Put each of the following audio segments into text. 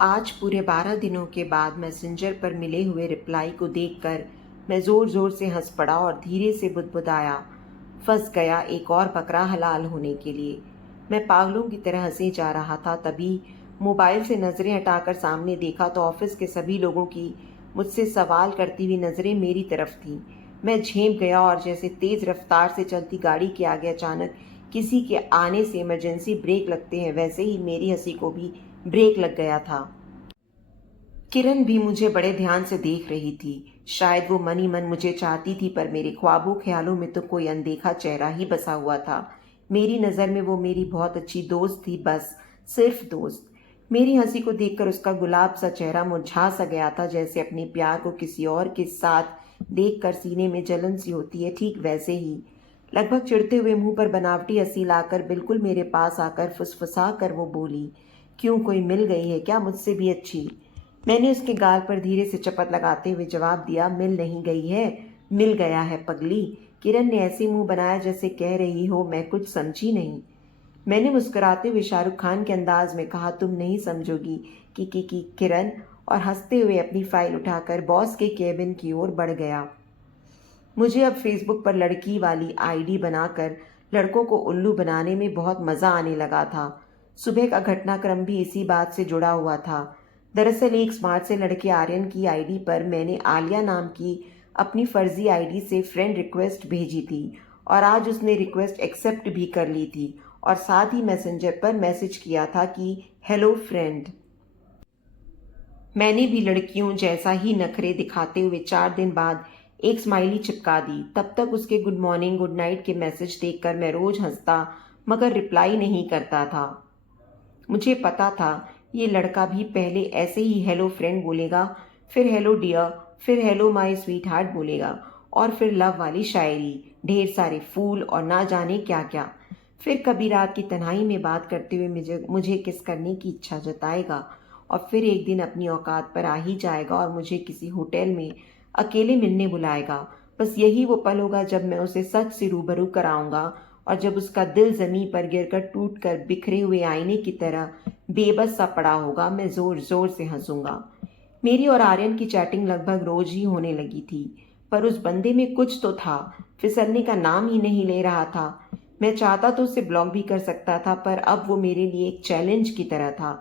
आज पूरे 12 दिनों के बाद मैसेंजर पर मिले हुए रिप्लाई को देखकर मैं ज़ोर ज़ोर से हंस पड़ा और धीरे से बुदबुदाया, फंस गया एक और बकरा हलाल होने के लिए। मैं पागलों की तरह हंसे जा रहा था, तभी मोबाइल से नज़रें हटाकर सामने देखा तो ऑफिस के सभी लोगों की मुझसे सवाल करती हुई नज़रें मेरी तरफ थीं। मैं झेंप गया और जैसे तेज़ रफ्तार से चलती गाड़ी के आगे अचानक किसी के आने से इमरजेंसी ब्रेक लगते हैं, वैसे ही मेरी हंसी को भी ब्रेक लग गया था। किरण भी मुझे बड़े ध्यान से देख रही थी। शायद वो मन ही मन मुझे चाहती थी, पर मेरे ख्वाबों ख्यालों में तो कोई अनदेखा चेहरा ही बसा हुआ था। मेरी नज़र में वो मेरी बहुत अच्छी दोस्त थी, बस सिर्फ दोस्त। मेरी हंसी को देखकर उसका गुलाब सा चेहरा मुरझा सा गया था, जैसे अपने प्यार को किसी और के साथ देखकर सीने में जलन सी होती है, ठीक वैसे ही। लगभग चिढ़ते हुए मुंह पर बनावटी हंसी लाकर बिल्कुल मेरे पास आकर फुसफुसा कर वो बोली, क्यों, कोई मिल गई है क्या मुझसे भी अच्छी? मैंने उसके गाल पर धीरे से चपत लगाते हुए जवाब दिया, मिल नहीं गई है, मिल गया है पगली। किरण ने ऐसे मुंह बनाया जैसे कह रही हो मैं कुछ समझी नहीं। मैंने मुस्कुराते हुए शाहरुख खान के अंदाज में कहा, तुम नहीं समझोगी कि किरण, और हंसते हुए अपनी फाइल उठाकर बॉस के केबिन की ओर बढ़ गया। मुझे अब फेसबुक पर लड़की वाली आईडी बनाकर लड़कों को उल्लू बनाने में बहुत मज़ा आने लगा था। सुबह का घटनाक्रम भी इसी बात से जुड़ा हुआ था। दरअसल एक स्मार्ट से लड़के आर्यन की आईडी पर मैंने आलिया नाम की अपनी फर्जी आईडी से फ्रेंड रिक्वेस्ट भेजी थी, और आज उसने रिक्वेस्ट एक्सेप्ट भी कर ली थी और साथ ही मैसेंजर पर मैसेज किया था कि हेलो फ्रेंड। मैंने भी लड़कियों जैसा ही नखरे दिखाते हुए 4 दिन बाद एक स्माइली चिपका दी। तब तक उसके गुड मॉर्निंग गुड नाइट के मैसेज देखकर मैं रोज हंसता, मगर रिप्लाई नहीं करता था। मुझे पता था ये लड़का भी पहले ऐसे ही हेलो फ्रेंड बोलेगा, फिर हेलो डियर, फिर हेलो माय स्वीट हार्ट बोलेगा, और फिर लव वाली शायरी, ढेर सारे फूल और ना जाने क्या क्या। फिर कभी रात की तन्हाई में बात करते हुए मुझे मुझे किस करने की इच्छा जताएगा, और फिर एक दिन अपनी औकात पर आ ही जाएगा और मुझे किसी होटल में अकेले मिलने बुलाएगा। बस यही वो पल होगा जब मैं उसे सच से रूबरू कराऊंगा, और जब उसका दिल जमीन पर गिरकर टूटकर बिखरे हुए आईने की तरह बेबस सा पड़ा होगा, मैं जोर जोर से हंसूंगा। मेरी और आर्यन की चैटिंग लगभग रोज ही होने लगी थी, पर उस बंदे में कुछ तो था, फिसलने का नाम ही नहीं ले रहा था। मैं चाहता तो उसे ब्लॉक भी कर सकता था, पर अब वो मेरे लिए एक चैलेंज की तरह था।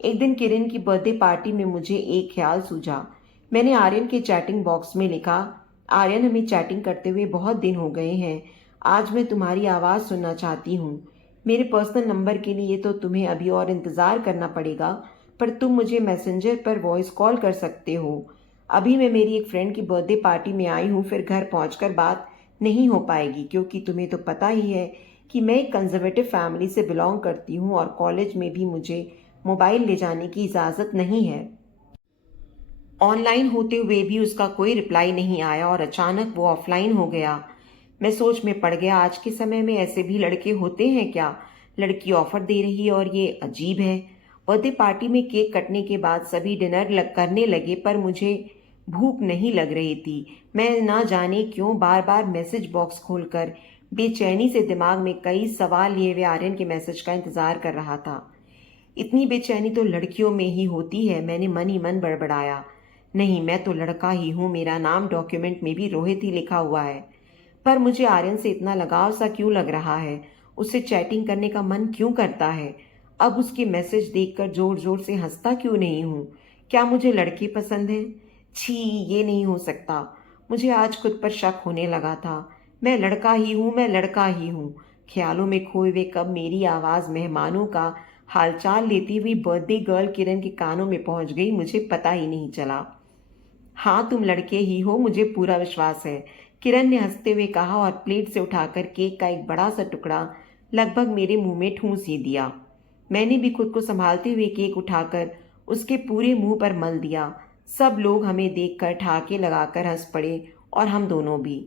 एक दिन किरण की बर्थडे पार्टी में मुझे एक ख्याल सूझा। मैंने आर्यन के चैटिंग बॉक्स में लिखा, आर्यन, हमें चैटिंग करते हुए बहुत दिन हो गए हैं। आज मैं तुम्हारी आवाज़ सुनना चाहती हूँ। मेरे पर्सनल नंबर के लिए तो तुम्हें अभी और इंतज़ार करना पड़ेगा, पर तुम मुझे मैसेंजर पर वॉइस कॉल कर सकते हो। अभी मैं मेरी एक फ्रेंड की बर्थडे पार्टी में आई हूँ, फिर घर पहुँचकर बात नहीं हो पाएगी, क्योंकि तुम्हें तो पता ही है कि मैं एक कंजर्वेटिव फैमिली से बिलोंग करती हूँ और कॉलेज में भी मुझे मोबाइल ले जाने की इजाज़त नहीं है। ऑनलाइन होते हुए भी उसका कोई रिप्लाई नहीं आया और अचानक वो ऑफलाइन हो गया। मैं सोच में पड़ गया, आज के समय में ऐसे भी लड़के होते हैं क्या? लड़की ऑफर दे रही है और ये अजीब है। बर्थडे पार्टी में केक कटने के बाद सभी करने लगे, पर मुझे भूख नहीं लग रही थी। मैं ना जाने क्यों बार बार मैसेज बॉक्स खोलकर बेचैनी से दिमाग में कई सवाल लिए हुए आर्यन के मैसेज का इंतजार कर रहा था। इतनी बेचैनी तो लड़कियों में ही होती है, मैंने मन ही मन बड़बड़ाया। नहीं, मैं तो लड़का ही हूँ, मेरा नाम डॉक्यूमेंट में भी रोहित ही लिखा हुआ है। पर मुझे आर्यन से इतना लगाव सा क्यों लग रहा है? उससे चैटिंग करने का मन क्यों करता है? अब उसके मैसेज देखकर जोर जोर से हंसता क्यों नहीं हूँ? क्या मुझे लड़के पसंद हैं? छी, ये नहीं हो सकता। मुझे आज खुद पर शक होने लगा था। मैं लड़का ही हूँ, मैं लड़का ही हूँ। ख्यालों में खोए हुए कब मेरी आवाज़ मेहमानों का हालचाल लेती हुई बर्थडे गर्ल किरण के कानों में पहुंच गई, मुझे पता ही नहीं चला। हाँ, तुम लड़के ही हो, मुझे पूरा विश्वास है, किरण ने हंसते हुए कहा और प्लेट से उठाकर केक का एक बड़ा सा टुकड़ा लगभग मेरे मुंह में ठूंस ही दिया। मैंने भी खुद को संभालते हुए केक उठाकर उसके पूरे मुंह पर मल दिया। सब लोग हमें देखकर ठहाके लगाकर हंस पड़े, और हम दोनों भी।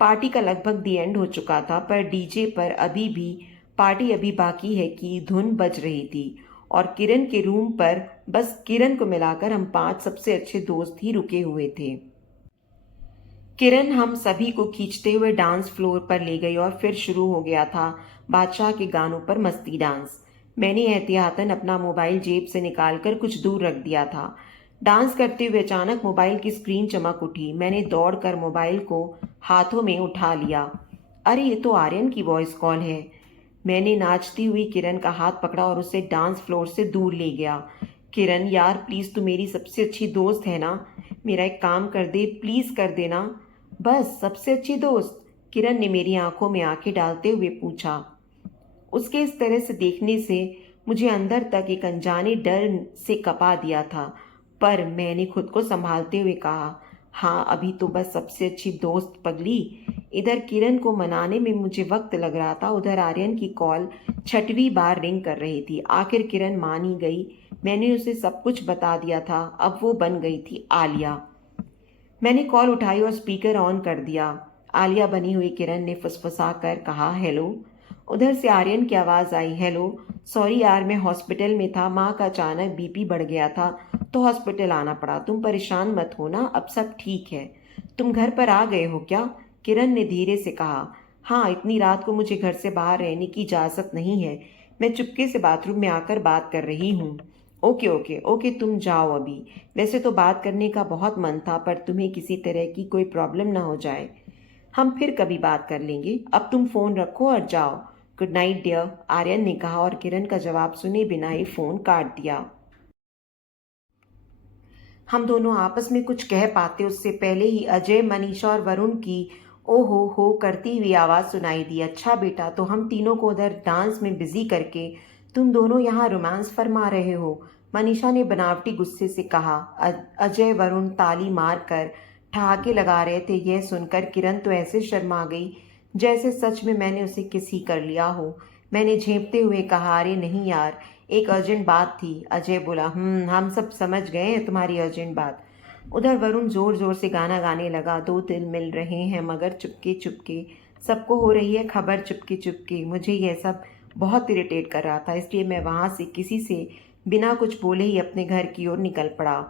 पार्टी का लगभग दी एंड हो चुका था, पर डीजे पर अभी भी पार्टी अभी बाकी है की धुन बज रही थी, और किरण के रूम पर बस किरण को मिलाकर हम 5 सबसे अच्छे दोस्त ही रुके हुए थे। किरण हम सभी को खींचते हुए डांस फ्लोर पर ले गई और फिर शुरू हो गया था बादशाह के गानों पर मस्ती डांस। मैंने एहतियातन अपना मोबाइल जेब से निकालकर कुछ दूर रख दिया था। डांस करते हुए अचानक मोबाइल की स्क्रीन चमक उठी। मैंने दौड़कर मोबाइल को हाथों में उठा लिया। अरे ये तो आर्यन की वॉइस कॉल है। मैंने नाचती हुई किरण का हाथ पकड़ा और उसे डांस फ्लोर से दूर ले गया। किरण यार प्लीज़, तू मेरी सबसे अच्छी दोस्त है ना। मेरा एक काम कर दे, प्लीज़ कर देना। बस सबसे अच्छी दोस्त? किरण ने मेरी आंखों में आंखें डालते हुए पूछा। उसके इस तरह से देखने से मुझे अंदर तक एक अनजाने डर से कपा दिया था, पर मैंने खुद को संभालते हुए कहा, हाँ अभी तो बस सबसे अच्छी दोस्त पगली। इधर किरण को मनाने में मुझे वक्त लग रहा था, उधर आर्यन की कॉल छठवीं बार रिंग कर रही थी। आखिर किरण मान ही गई। मैंने उसे सब कुछ बता दिया था। अब वो बन गई थी आलिया। मैंने कॉल उठाई और स्पीकर ऑन कर दिया। आलिया बनी हुई किरण ने फुसफुसा कर कहा, हेलो। उधर से आर्यन की आवाज़ आई, हेलो। सॉरी यार, मैं हॉस्पिटल में था, माँ का अचानक बीपी बढ़ गया था तो हॉस्पिटल आना पड़ा। तुम परेशान मत होना, अब सब ठीक है। तुम घर पर आ गए हो क्या? किरण ने धीरे से कहा। हाँ, इतनी रात को मुझे घर से बाहर रहने की इजाज़त नहीं है। मैं चुपके से बाथरूम में आकर बात कर रही हूँ। ओके ओके ओके, तुम जाओ अभी। वैसे तो बात करने का बहुत मन था, पर तुम्हें किसी तरह की कोई प्रॉब्लम ना हो जाए। हम फिर कभी बात कर लेंगे। अब तुम फ़ोन रखो और जाओ। गुड नाइट डियर, आर्यन ने कहा और किरण का जवाब सुने बिना ही फ़ोन काट दिया। हम दोनों आपस में कुछ कह पाते उससे पहले ही अजय, मनीषा और वरुण की ओ हो करती हुई आवाज़ सुनाई दी। अच्छा बेटा, तो हम तीनों को उधर डांस में बिजी करके तुम दोनों यहाँ रोमांस फरमा रहे हो? मनीषा ने बनावटी गुस्से से कहा। अजय वरुण ताली मार कर ठहाके लगा रहे थे। यह सुनकर किरण तो ऐसे शर्मा गई जैसे सच में मैंने उसे किस ही कर लिया हो। मैंने झेंपते हुए कहा, अरे नहीं यार, एक अर्जेंट बात थी। अजय बोला, हम सब समझ गए हैं तुम्हारी अर्जेंट बात। उधर वरुण जोर जोर से गाना गाने लगा। दो दिल मिल रहे हैं मगर चुपके चुपके, सबको हो रही है खबर चुपके चुपके। मुझे यह सब बहुत इरिटेट कर रहा था, इसलिए मैं वहाँ से किसी से बिना कुछ बोले ही अपने घर की ओर निकल पड़ा।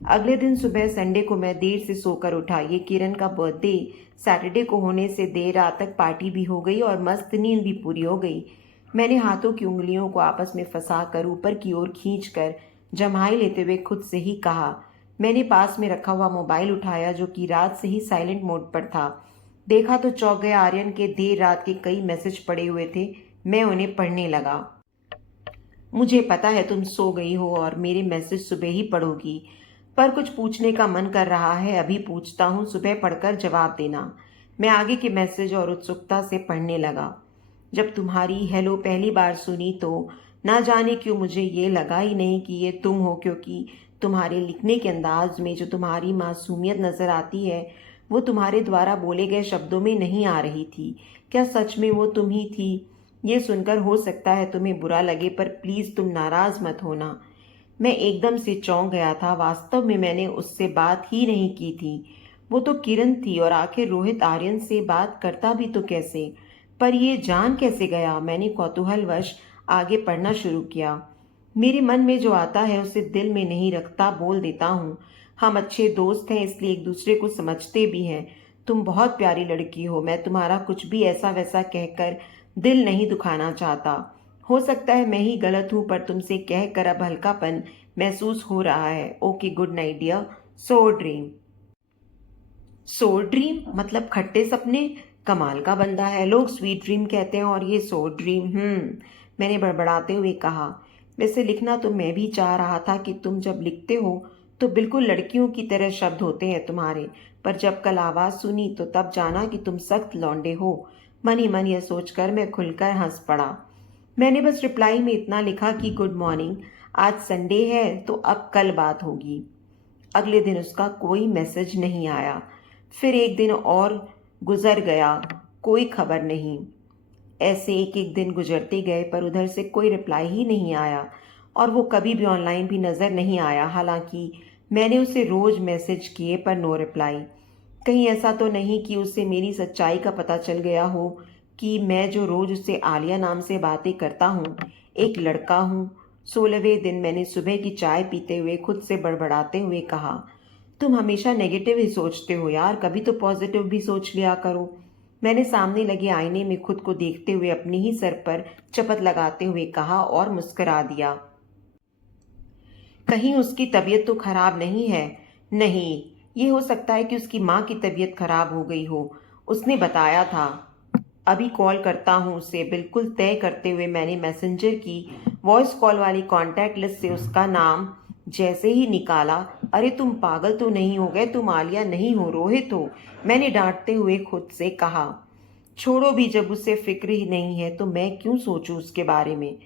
अगले दिन सुबह संडे को मैं देर से सोकर उठा। ये किरण का बर्थडे सैटरडे को होने से देर रात तक पार्टी भी हो गई और मस्त नींद भी पूरी हो गई। मैंने हाथों की उंगलियों को आपस में फंसा कर ऊपर की ओर खींचकर जम्हाई लेते हुए खुद से ही कहा। मैंने पास में रखा हुआ मोबाइल उठाया जो कि रात से ही साइलेंट मोड पर था। देखा तो चौंक गया। आर्यन के देर रात के कई मैसेज पड़े हुए थे। मैं उन्हें पढ़ने लगा। मुझे पता है तुम सो गई हो और मेरे मैसेज सुबह ही पढ़ोगी, पर कुछ पूछने का मन कर रहा है, अभी पूछता हूँ, सुबह पढ़कर जवाब देना। मैं आगे के मैसेज और उत्सुकता से पढ़ने लगा। जब तुम्हारी हेलो पहली बार सुनी तो ना जाने क्यों मुझे ये लगा ही नहीं कि ये तुम हो, क्योंकि तुम्हारे लिखने के अंदाज में जो तुम्हारी मासूमियत नज़र आती है वो तुम्हारे द्वारा बोले गए शब्दों में नहीं आ रही थी। क्या सच में वो तुम ही थी? ये सुनकर हो सकता है तुम्हें बुरा लगे, पर प्लीज़ तुम नाराज़ मत होना। मैं एकदम से चौंक गया था। वास्तव में मैंने उससे बात ही नहीं की थी। वो तो किरण थी, और आखिर रोहित आर्यन से बात करता भी तो कैसे? पर ये जान कैसे गया? मैंने कौतूहलवश आगे पढ़ना शुरू किया। मेरे मन में जो आता है उसे दिल में नहीं रखता, बोल देता हूँ। हम अच्छे दोस्त हैं, इसलिए एक दूसरे को समझते भी हैं। तुम बहुत प्यारी लड़की हो। मैं तुम्हारा कुछ भी ऐसा वैसा कहकर दिल नहीं दुखाना चाहता। हो सकता है मैं ही गलत हूँ, पर तुमसे कहकर अब हल्कापन महसूस हो रहा है। Okay, good night dear. Sour dream. Sour dream मतलब खट्टे सपने? कमाल का बंदा है। लोग स्वीट ड्रीम कहते हैं और ये सो ड्रीम। मैंने बड़बड़ाते हुए कहा। वैसे लिखना तो मैं भी चाह रहा था कि तुम जब लिखते हो तो बिल्कुल लड़कियों की तरह शब्द होते हैं तुम्हारे, पर जब कल आवाज़ सुनी तो तब जाना कि तुम सख्त लौंडे हो। मन ही मन यह सोचकर मैं खुलकर हंस पड़ा। मैंने बस रिप्लाई में इतना लिखा कि गुड मॉर्निंग, आज संडे है तो अब कल बात होगी। अगले दिन उसका कोई मैसेज नहीं आया। फिर एक दिन और गुजर गया, कोई खबर नहीं। ऐसे एक एक दिन गुजरते गए, पर उधर से कोई रिप्लाई ही नहीं आया और वो कभी भी ऑनलाइन भी नज़र नहीं आया। हालांकि मैंने उसे रोज़ मैसेज किए, पर नो रिप्लाई। कहीं ऐसा तो नहीं कि उसे मेरी सच्चाई का पता चल गया हो कि मैं जो रोज़ उससे आलिया नाम से बातें करता हूँ एक लड़का हूँ। 16वें दिन मैंने सुबह की चाय पीते हुए खुद से बड़बड़ाते हुए कहा, तुम हमेशा नेगेटिव ही सोचते हो यार, कभी तो पॉजिटिव भी सोच लिया करो। मैंने सामने लगे आईने में खुद को देखते हुए अपने ही सर पर चपत लगाते हुए कहा और मुस्कुरा दिया। कहीं उसकी तबीयत तो खराब नहीं है? नहीं, ये हो सकता है कि उसकी माँ की तबीयत खराब हो गई हो। उसने बताया था। अभी कॉल करता हूँ उसे, बिल्कुल तय करते हुए मैंने मैसेंजर की वॉइस कॉल वाली कॉन्टैक्ट लिस्ट से उसका नाम जैसे ही निकाला, अरे तुम पागल तो नहीं हो गए? तुम आलिया नहीं हो, रोहित हो, मैंने डांटते हुए खुद से कहा। छोड़ो भी, जब उसे फिक्र ही नहीं है तो मैं क्यों सोचूं उसके बारे में।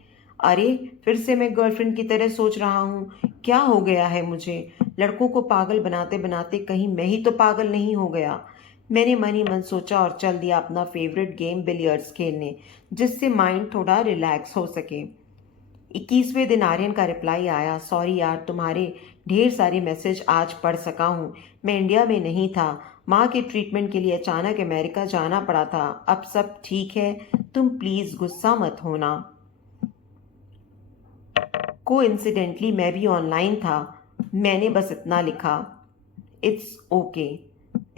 अरे फिर से मैं गर्लफ्रेंड की तरह सोच रहा हूँ। क्या हो गया है मुझे? लड़कों को पागल बनाते बनाते कहीं मैं ही तो पागल नहीं हो गया। मैंने मन ही मन सोचा और चल दिया अपना फेवरेट गेम बिलियर्ड्स खेलने, जिससे माइंड थोड़ा रिलैक्स हो सके। 21वें दिन आर्यन का रिप्लाई आया, सॉरी यार, तुम्हारे ढेर सारे मैसेज आज पढ़ सका हूँ। मैं इंडिया में नहीं था, माँ के ट्रीटमेंट के लिए अचानक अमेरिका जाना पड़ा था। अब सब ठीक है, तुम प्लीज गुस्सा मत होना। कोइंसिडेंटली मैं भी ऑनलाइन था। मैंने बस इतना लिखा, इट्स ओके।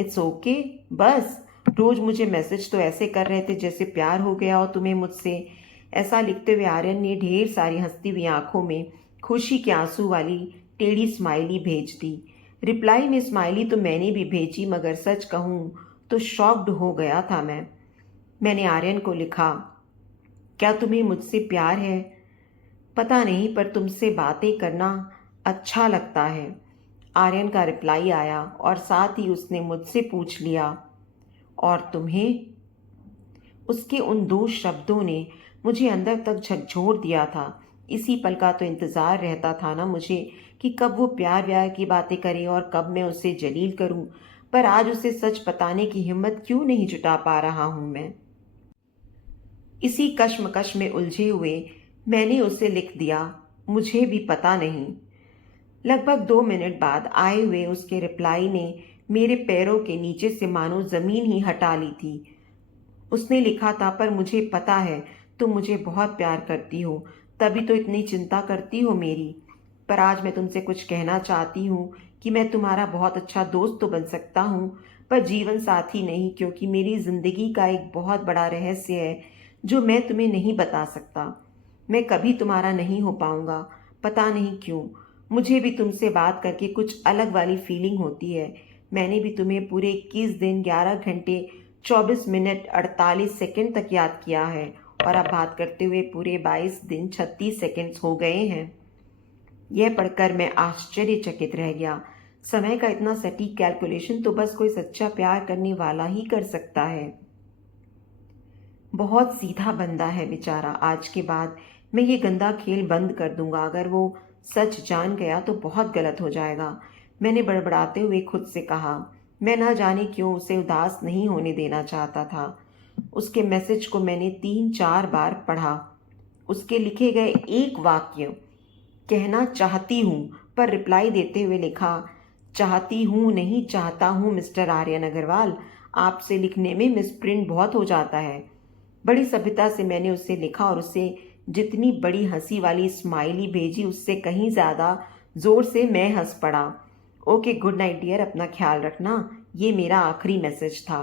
इट्स ओके बस। रोज मुझे मैसेज तो ऐसे कर रहे थे जैसे प्यार हो गया हो तुम्हें मुझसे। ऐसा लिखते हुए आर्यन ने ढेर सारी हंसती हुई आंखों में खुशी के आंसू वाली टेढ़ी स्माइली भेज दी। रिप्लाई में स्माइली तो मैंने भी भेजी, मगर सच कहूँ तो शॉक्ड हो गया था मैं। मैंने आर्यन को लिखा, क्या तुम्हें मुझसे प्यार है? पता नहीं, पर तुमसे बातें करना अच्छा लगता है। आर्यन का रिप्लाई आया और साथ ही उसने मुझसे पूछ लिया, और तुम्हें? उसके उन दो शब्दों ने मुझे अंदर तक झकझोर दिया था। इसी पल का तो इंतज़ार रहता था ना मुझे, कि कब वो प्यार व्यार की बातें करे और कब मैं उसे जलील करूं। पर आज उसे सच बताने की हिम्मत क्यों नहीं जुटा पा रहा हूं मैं। इसी कश्मकश में उलझे हुए मैंने उसे लिख दिया, मुझे भी पता नहीं। लगभग 2 मिनट बाद आए हुए उसके रिप्लाई ने मेरे पैरों के नीचे से मानो जमीन ही हटा ली थी। उसने लिखा था, पर मुझे पता है तुम मुझे बहुत प्यार करती हो, तभी तो इतनी चिंता करती हो मेरी। पर आज मैं तुमसे कुछ कहना चाहती हूँ कि मैं तुम्हारा बहुत अच्छा दोस्त तो बन सकता हूँ, पर जीवन साथी नहीं, क्योंकि मेरी जिंदगी का एक बहुत बड़ा रहस्य है जो मैं तुम्हें नहीं बता सकता। मैं कभी तुम्हारा नहीं हो पाऊंगा, पता नहीं क्यों। मुझे भी तुमसे बात करके कुछ अलग वाली फीलिंग होती है। मैंने भी तुम्हें पूरे 21 दिन 11 घंटे 24 मिनट 48 सेकंड तक याद किया है, और अब बात करते हुए पूरे 22 दिन 36 सेकंड्स हो गए हैं। यह पढ़कर मैं आश्चर्यचकित रह गया। समय का इतना सटीक कैलकुलेशन तो बस कोई सच्चा प्यार करने वाला ही कर सकता है। बहुत सीधा बंदा है बेचारा। आज के बाद मैं ये गंदा खेल बंद कर दूंगा। अगर वो सच जान गया तो बहुत गलत हो जाएगा। मैंने बड़बड़ाते हुए खुद से कहा। मैं ना जाने क्यों उसे उदास नहीं होने देना चाहता था। उसके मैसेज को मैंने 3-4 बार पढ़ा। उसके लिखे गए एक वाक्य, कहना चाहती हूँ, पर रिप्लाई देते हुए लिखा, चाहती हूँ नहीं चाहता हूँ मिस्टर आर्यन अग्रवाल, आपसे लिखने में मिसप्रिंट बहुत हो जाता है। बड़ी सभ्यता से मैंने उसे लिखा और उसे जितनी बड़ी हंसी वाली स्माइली भेजी, उससे कहीं ज़्यादा ज़ोर से मैं हंस पड़ा। ओके, गुड नाइट डियर, अपना ख्याल रखना। ये मेरा आखिरी मैसेज था।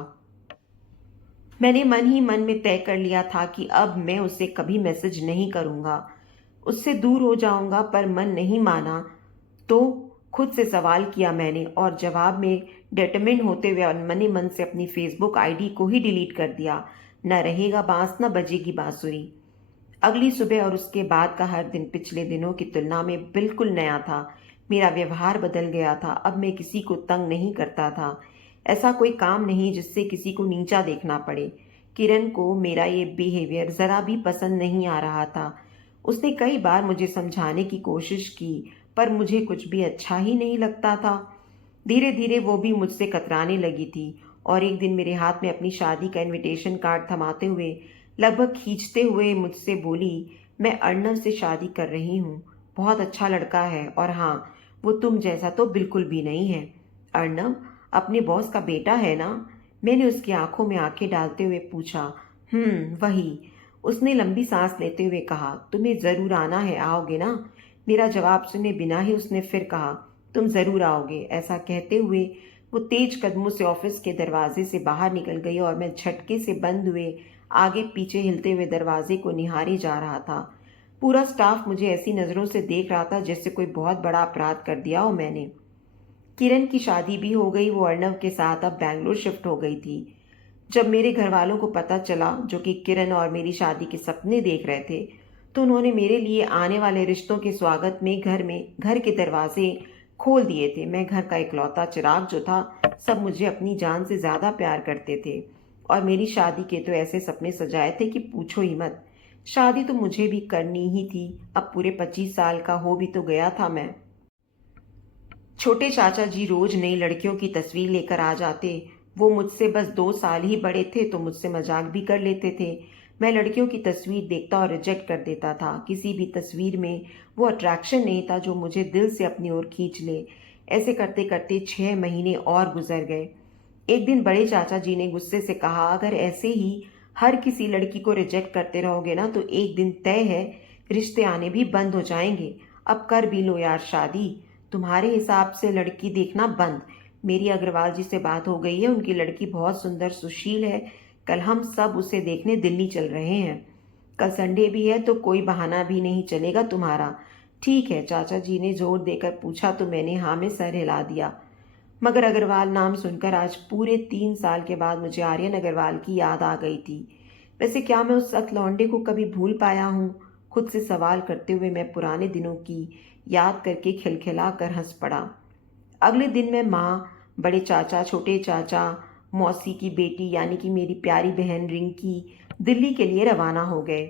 मैंने मन ही मन में तय कर लिया था कि अब मैं उसे कभी मैसेज नहीं करूँगा, उससे दूर हो जाऊँगा, पर मन नहीं माना तो खुद से सवाल किया मैंने, और जवाब में डिटरमिन होते हुए अनमने मन से अपनी फेसबुक आईडी को ही डिलीट कर दिया। न रहेगा बांस न बजेगी बांसुरी। अगली सुबह और उसके बाद का हर दिन पिछले दिनों की तुलना में बिल्कुल नया था। मेरा व्यवहार बदल गया था। अब मैं किसी को तंग नहीं करता था। ऐसा कोई काम नहीं जिससे किसी को नीचा देखना पड़े। किरण को मेरा ये बिहेवियर ज़रा भी पसंद नहीं आ रहा था। उसने कई बार मुझे समझाने की कोशिश की, पर मुझे कुछ भी अच्छा ही नहीं लगता था। धीरे धीरे वो भी मुझसे कतराने लगी थी, और एक दिन मेरे हाथ में अपनी शादी का इनविटेशन कार्ड थमाते हुए, लगभग खींचते हुए मुझसे बोली, मैं अर्नव से शादी कर रही हूँ। बहुत अच्छा लड़का है, और हाँ, वो तुम जैसा तो बिल्कुल भी नहीं है। अर्नव अपने बॉस का बेटा है ना? मैंने उसकी आंखों में आंखें डालते हुए पूछा। वही। उसने लंबी सांस लेते हुए कहा, तुम्हें ज़रूर आना है, आओगे ना? मेरा जवाब सुने बिना ही उसने फिर कहा, तुम ज़रूर आओगे। ऐसा कहते हुए वो तेज कदमों से ऑफिस के दरवाजे से बाहर निकल गई और मैं झटके से बंद हुए आगे पीछे हिलते हुए दरवाजे को निहारे जा रहा था। पूरा स्टाफ मुझे ऐसी नज़रों से देख रहा था जैसे कोई बहुत बड़ा अपराध कर दिया हो मैंने। किरण की शादी भी हो गई, वो अर्णव के साथ अब बैंगलोर शिफ्ट हो गई थी। जब मेरे घर वालों को पता चला, जो कि किरण और मेरी शादी के सपने देख रहे थे, तो उन्होंने मेरे लिए आने वाले रिश्तों के स्वागत में घर के दरवाजे खोल दिए थे। मैं घर का इकलौता चिराग जो था, सब मुझे अपनी जान से ज़्यादा प्यार करते थे और मेरी शादी के तो ऐसे सपने सजाए थे कि पूछो ही मत। शादी तो मुझे भी करनी ही थी। अब पूरे 25 साल का हो भी तो गया था मैं। छोटे चाचा जी रोज नई लड़कियों की तस्वीर लेकर आ जाते। वो मुझसे बस 2 साल ही बड़े थे तो मुझसे मजाक भी कर लेते थे। मैं लड़कियों की तस्वीर देखता और रिजेक्ट कर देता था। किसी भी तस्वीर में वो अट्रैक्शन नहीं था जो मुझे दिल से अपनी ओर खींच ले। ऐसे करते करते 6 महीने और गुजर गए। एक दिन बड़े चाचा जी ने गुस्से से कहा, अगर ऐसे ही हर किसी लड़की को रिजेक्ट करते रहोगे ना तो एक दिन तय है रिश्ते आने भी बंद हो जाएंगे। अब कर भी लो यार शादी। तुम्हारे हिसाब से लड़की देखना बंद। मेरी अग्रवाल जी से बात हो गई है, उनकी लड़की बहुत सुंदर सुशील है। कल हम सब उसे देखने दिल्ली चल रहे हैं। कल संडे भी है तो कोई बहाना भी नहीं चलेगा तुम्हारा। ठीक है, चाचा जी ने जोर देकर पूछा तो मैंने हाँ में सर हिला दिया। मगर अग्रवाल नाम सुनकर आज पूरे 3 साल के बाद मुझे आर्यन अग्रवाल की याद आ गई थी। वैसे क्या मैं उस लौंडे को कभी भूल पाया हूँ? खुद से सवाल करते हुए मैं पुराने दिनों की याद करके खिलखिला कर हंस पड़ा। अगले दिन मैं माँ, बड़े चाचा, छोटे चाचा, मौसी की बेटी यानी कि मेरी प्यारी बहन रिंकी दिल्ली के लिए रवाना हो गए।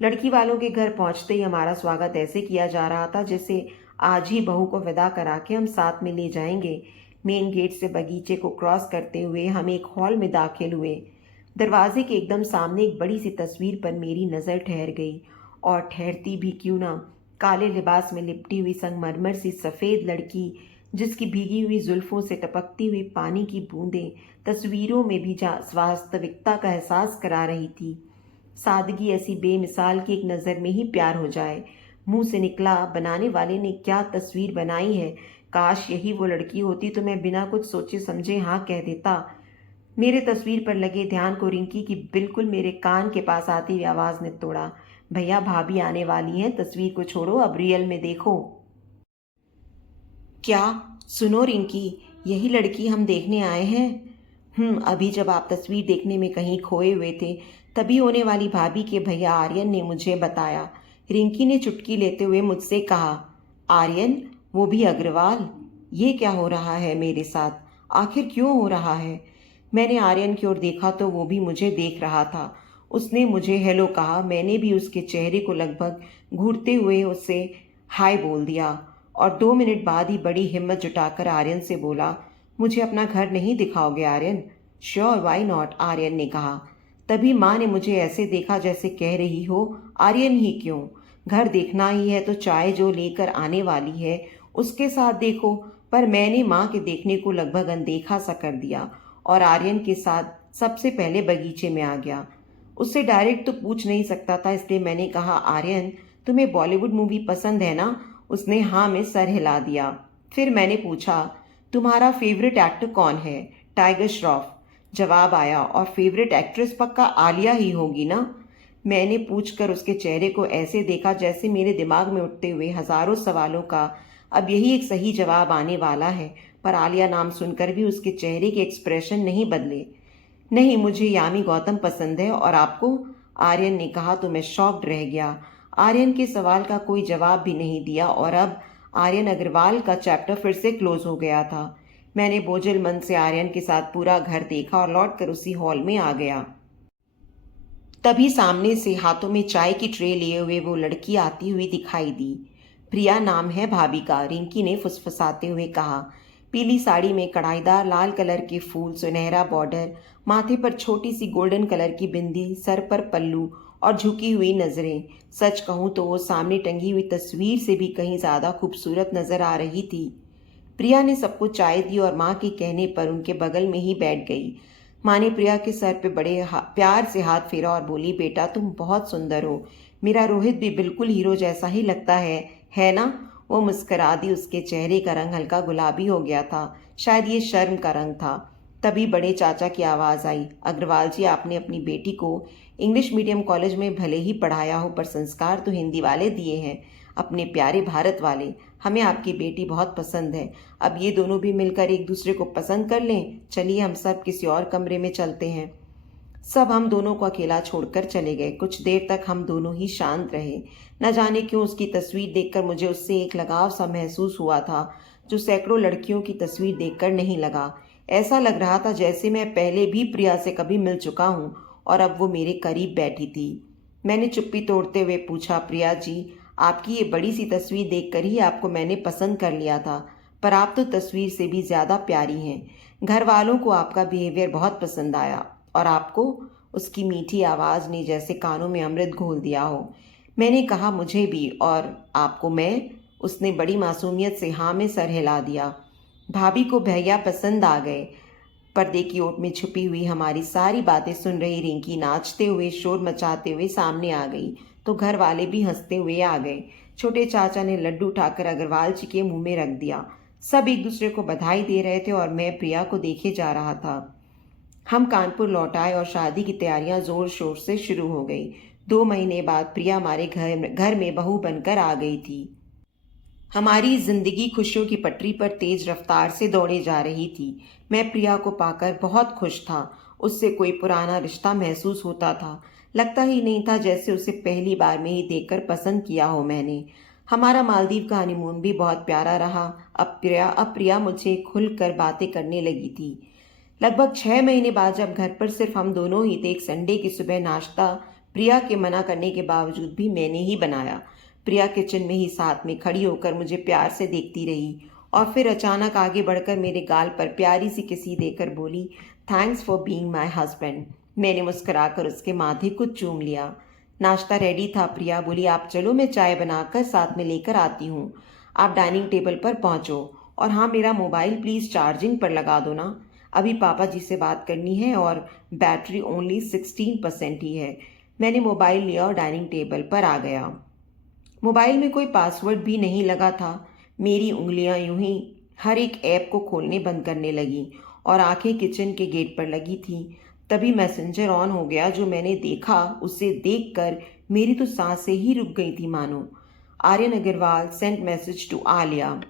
लड़की वालों के घर पहुंचते ही हमारा स्वागत ऐसे किया जा रहा था जैसे आज ही बहू को विदा करा के हम साथ में ले जाएंगे। मेन गेट से बगीचे को क्रॉस करते हुए हम एक हॉल में दाखिल हुए। दरवाजे के एकदम सामने एक बड़ी सी तस्वीर पर मेरी नज़र ठहर गई। और ठहरती भी क्यों ना, काले लिबास में लिपटी हुई संगमरमर सी सफ़ेद लड़की, जिसकी भीगी हुई जुल्फों से टपकती हुई पानी की बूंदें तस्वीरों में भी वास्तविकता का एहसास करा रही थी। सादगी ऐसी बेमिसाल की एक नज़र में ही प्यार हो जाए। मुंह से निकला, बनाने वाले ने क्या तस्वीर बनाई है। काश यही वो लड़की होती तो मैं बिना कुछ सोचे समझे हाँ कह देता। मेरे तस्वीर पर लगे ध्यान को रिंकी की बिल्कुल मेरे कान के पास आती हुई आवाज़ ने तोड़ा। भैया भाभी आने वाली हैं, तस्वीर को छोड़ो, अब रियल में देखो। क्या? सुनो रिंकी, यही लड़की हम देखने आए हैं। अभी जब आप तस्वीर देखने में कहीं खोए हुए थे तभी होने वाली भाभी के भैया आर्यन ने मुझे बताया। रिंकी ने चुटकी लेते हुए मुझसे कहा, आर्यन, वो भी अग्रवाल? ये क्या हो रहा है मेरे साथ? आखिर क्यों हो रहा है? मैंने आर्यन की ओर देखा तो वो भी मुझे देख रहा था। उसने मुझे हेलो कहा। मैंने भी उसके चेहरे को लगभग घूरते हुए उससे हाय बोल दिया और 2 मिनट बाद ही बड़ी हिम्मत जुटाकर आर्यन से बोला, मुझे अपना घर नहीं दिखाओगे Aryan? Sure, why not, Aryan ने कहा। तभी माँ ने मुझे ऐसे देखा जैसे कह रही हो, आर्यन ही क्यों, घर देखना ही है तो चाय जो लेकर आने वाली है उसके साथ देखो। पर मैंने माँ के देखने को लगभग अनदेखा सा कर दिया और आर्यन के साथ सबसे पहले बगीचे में आ गया। उससे डायरेक्ट तो पूछ नहीं सकता था, इसलिए मैंने कहा, आर्यन, तुम्हें बॉलीवुड मूवी पसंद है ना? उसने हाँ में सर हिला दिया। फिर मैंने पूछा, तुम्हारा फेवरेट एक्टर कौन है? टाइगर श्रॉफ, जवाब आया। और फेवरेट एक्ट्रेस पक्का आलिया ही होगी ना? मैंने पूछकर उसके चेहरे को ऐसे देखा जैसे मेरे दिमाग में उठते हुए हजारों सवालों का अब यही एक सही जवाब आने वाला है। पर आलिया नाम सुनकर भी उसके चेहरे के एक्सप्रेशन नहीं बदले। नहीं, मुझे यामी गौतम पसंद है। और आपको? आर्यन ने कहा तो मैं शॉक्ड रह गया। आर्यन के सवाल का कोई जवाब भी नहीं दिया और अब आर्यन अग्रवाल का चैप्टर फिर से क्लोज हो गया था। मैंने बोझिल मन से आर्यन के साथ पूरा घर देखा और लौटकर उसी हॉल में आ गया। तभी सामने से हाथों में चाय की ट्रे लिए हुए वो लड़की आती हुई दिखाई दी। प्रिया नाम है भाभी का, रिंकी ने फुसफुसाते हुए कहा। पीली साड़ी में कढ़ाईदार लाल कलर के फूल, सुनहरा बॉर्डर, माथे पर छोटी सी गोल्डन कलर की बिंदी, सर पर पल्लू और झुकी हुई नजरें। सच कहूँ तो वो सामने टंगी हुई तस्वीर से भी कहीं ज्यादा खूबसूरत नजर आ रही थी। प्रिया ने सबको चाय दी और माँ के कहने पर उनके बगल में ही बैठ गई। माँ ने प्रिया के सर पे बड़े प्यार से हाथ फेरा और बोली, बेटा तुम बहुत सुंदर हो। मेरा रोहित भी बिल्कुल हीरो जैसा ही लगता है ना? वो मुस्करा दी। उसके चेहरे का रंग हल्का गुलाबी हो गया था। शायद ये शर्म का रंग था। तभी बड़े चाचा की आवाज़ आई, अग्रवाल जी, आपने अपनी बेटी को इंग्लिश मीडियम कॉलेज में भले ही पढ़ाया हो, पर संस्कार तो हिंदी वाले दिए हैं, अपने प्यारे भारत वाले। हमें आपकी बेटी बहुत पसंद है। अब ये दोनों भी मिलकर एक दूसरे को पसंद कर लें। चलिए हम सब किसी और कमरे में चलते हैं। सब हम दोनों को अकेला छोड़कर चले गए। कुछ देर तक हम दोनों ही शांत रहे। न जाने क्यों उसकी तस्वीर देखकर मुझे उससे एक लगाव सा महसूस हुआ था, जो सैकड़ों लड़कियों की तस्वीर देखकर नहीं लगा। ऐसा लग रहा था जैसे मैं पहले भी प्रिया से कभी मिल चुका हूँ और अब वो मेरे करीब बैठी थी। मैंने चुप्पी तोड़ते हुए पूछा, प्रिया जी, आपकी ये बड़ी सी तस्वीर देखकर ही आपको मैंने पसंद कर लिया था, पर आप तो तस्वीर से भी ज़्यादा प्यारी हैं। घर वालों को आपका बिहेवियर बहुत पसंद आया। और आपको? उसकी मीठी आवाज़ ने जैसे कानों में अमृत घोल दिया हो। मैंने कहा, मुझे भी। और आपको मैं? उसने बड़ी मासूमियत से हाँ में सर हिला दिया। भाभी को भैया पसंद आ गए। पर्दे की ओट में छुपी हुई हमारी सारी बातें सुन रही रिंकी नाचते हुए, शोर मचाते हुए सामने आ गई, तो घर वाले भी हंसते हुए आ गए। छोटे चाचा ने लड्डू उठाकर अग्रवाल जी के मुंह में रख दिया। सब एक दूसरे को बधाई दे रहे थे और मैं प्रिया को देखे जा रहा था। हम कानपुर लौट आए और शादी की तैयारियां जोर शोर से शुरू हो गई। 2 महीने बाद प्रिया हमारे घर में बहू बनकर आ गई थी। हमारी जिंदगी खुशियों की पटरी पर तेज रफ्तार से दौड़े जा रही थी। मैं प्रिया को पाकर बहुत खुश था। उससे कोई पुराना रिश्ता महसूस होता था। लगता ही नहीं था जैसे उसे पहली बार में ही देखकर पसंद किया हो मैंने। हमारा मालदीव का हनीमून भी बहुत प्यारा रहा। अब प्रिया मुझे खुलकर बातें करने लगी थी। लगभग 6 महीने बाद जब घर पर सिर्फ हम दोनों ही थे, एक संडे की सुबह नाश्ता प्रिया के मना करने के बावजूद भी मैंने ही बनाया। प्रिया किचन में ही साथ में खड़ी होकर मुझे प्यार से देखती रही और फिर अचानक आगे बढ़कर मेरे गाल पर प्यारी सी किसी देकर बोली, thanks for being my husband. मैंने मुस्कुराकर उसके माथे को चूम लिया। नाश्ता रेडी था। प्रिया बोली, आप चलो, मैं चाय बनाकर साथ में लेकर आती हूँ। आप डाइनिंग टेबल पर पहुँचो। और हाँ, मेरा मोबाइल प्लीज़ चार्जिंग पर लगा दो ना, अभी पापा जी से बात करनी है और बैटरी ओनली 16% ही है। मैंने मोबाइल लिया और डाइनिंग टेबल पर आ गया। मोबाइल में कोई पासवर्ड भी नहीं लगा था। मेरी उंगलियां यूं ही हर एक ऐप को खोलने बंद करने लगी और आंखें किचन के गेट पर लगी थी। तभी मैसेंजर ऑन हो गया। जो मैंने देखा उसे देखकर मेरी तो सांसें ही रुक गई थी मानो। Aryan Agarwal sent message to Alia.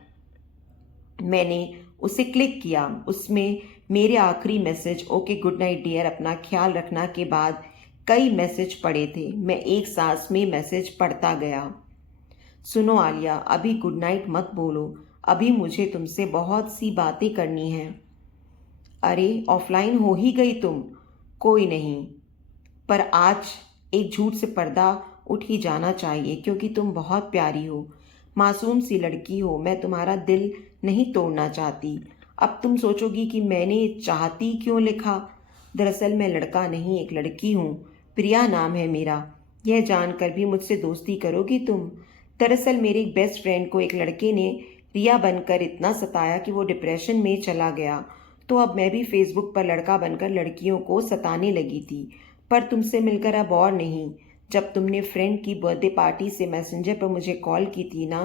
मैंने उसे क्लिक किया। उसमें मेरे आखिरी message, okay good night dear, अपना ख्याल रखना के बाद कई मैसेज पड़े थे। मैं एक सांस में मैसेज पढ़ता गया। सुनो आलिया, अभी गुड नाइट मत बोलो, अभी मुझे तुमसे बहुत सी बातें करनी हैं। अरे ऑफलाइन हो ही गई तुम? कोई नहीं, पर आज एक झूठ से पर्दा उठ ही जाना चाहिए, क्योंकि तुम बहुत प्यारी हो, मासूम सी लड़की हो। मैं तुम्हारा दिल नहीं तोड़ना चाहती। अब तुम सोचोगी कि मैंने चाहती क्यों लिखा। दरअसल मैं लड़का नहीं, एक लड़की हूँ। प्रिया नाम है मेरा। यह जानकर भी मुझसे दोस्ती करोगी तुम? दरअसल मेरे एक बेस्ट फ्रेंड को एक लड़के ने रिया बनकर इतना सताया कि वो डिप्रेशन में चला गया। तो अब मैं भी फेसबुक पर लड़का बनकर लड़कियों को सताने लगी थी, पर तुमसे मिलकर अब और नहीं। जब तुमने फ्रेंड की बर्थडे पार्टी से मैसेंजर पर मुझे कॉल की थी ना,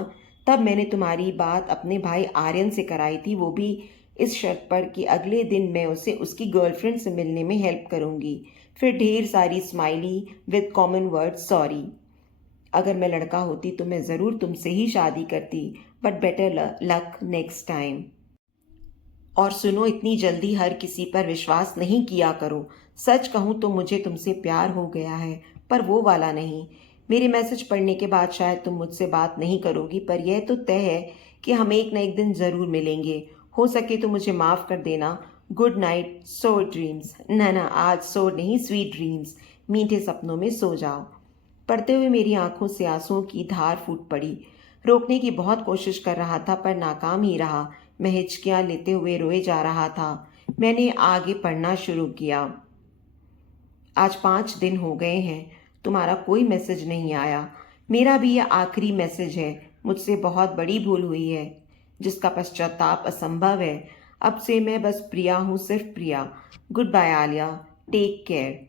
तब मैंने तुम्हारी बात अपने भाई आर्यन से कराई थी, वो भी इस शर्त पर कि अगले दिन मैं उसे उसकी गर्लफ्रेंड से मिलने में हेल्प करूंगी। फिर ढेर सारी smiley with common word sorry. अगर मैं लड़का होती तो मैं ज़रूर तुमसे ही शादी करती, but better luck next time. और सुनो, इतनी जल्दी हर किसी पर विश्वास नहीं किया करो। सच कहूँ तो मुझे तुमसे प्यार हो गया है, पर वो वाला नहीं। मेरे मैसेज पढ़ने के बाद शायद तुम मुझसे बात नहीं करोगी, पर यह तो तय है कि हम एक न एक दिन ज़रूर मिलेंगे। हो सके तो मुझे माफ़ कर देना। गुड नाइट, सो ड्रीम्स। ना आज सो नहीं, स्वीट ड्रीम्स। मीठे सपनों में सो जाओ। पढ़ते हुए मेरी आंखों से आंसुओं की धार फूट पड़ी। रोकने की बहुत कोशिश कर रहा था, पर नाकाम ही रहा। मैं हिचकियां लेते हुए रोए जा रहा था। मैंने आगे पढ़ना शुरू किया। आज 5 दिन हो गए हैं, तुम्हारा कोई मैसेज नहीं आया। मेरा भी यह आखिरी मैसेज है। मुझसे बहुत बड़ी भूल हुई है, जिसका पश्चाताप असंभव है। अब से मैं बस प्रिया हूँ, सिर्फ Priya. Good bye Alia, take care.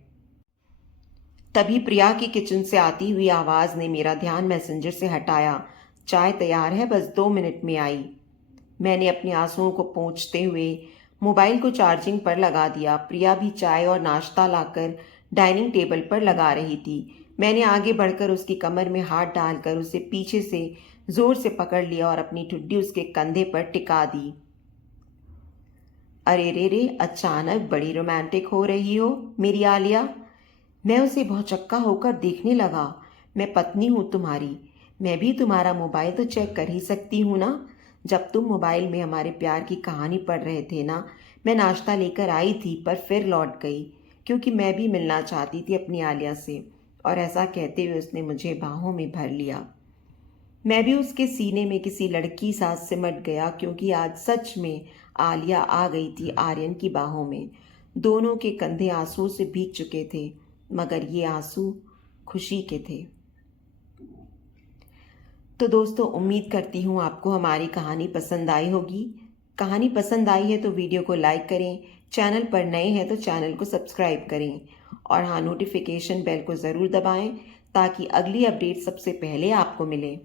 तभी प्रिया की किचन से आती हुई आवाज ने मेरा ध्यान मैसेंजर से हटाया। चाय तैयार है, बस 2 मिनट में आई। मैंने अपने आंसुओं को पोंछते हुए मोबाइल को चार्जिंग पर लगा दिया। प्रिया भी चाय और नाश्ता लाकर डाइनिंग टेबल पर लगा रही थी। मैंने आगे बढ़कर उसकी कमर में हाथ डालकर उसे पीछे से जोर से पकड़ लिया और अपनी ठुड्डी उसके कंधे पर टिका दी। अरे रे रे, अचानक बड़ी रोमांटिक हो रही हो मेरी आलिया। मैं उसे भौचक्का होकर देखने लगा। मैं पत्नी हूँ तुम्हारी, मैं भी तुम्हारा मोबाइल तो चेक कर ही सकती हूँ ना। जब तुम मोबाइल में हमारे प्यार की कहानी पढ़ रहे थे ना, मैं नाश्ता लेकर आई थी पर फिर लौट गई क्योंकि मैं भी मिलना चाहती थी अपनी आलिया से। और ऐसा कहते हुए उसने मुझे बाहों में भर लिया। मैं भी उसके सीने में किसी लड़की सा सिमट गया क्योंकि आज सच में आलिया आ गई थी आर्यन की बाहों में। दोनों के कंधे आंसुओं से भीग चुके थे, मगर ये आंसू खुशी के थे। तो दोस्तों, उम्मीद करती हूँ आपको हमारी कहानी पसंद आई होगी। कहानी पसंद आई है तो वीडियो को लाइक करें, चैनल पर नए हैं तो चैनल को सब्सक्राइब करें और हाँ, नोटिफिकेशन बेल को ज़रूर दबाएं ताकि अगली अपडेट सबसे पहले आपको मिले।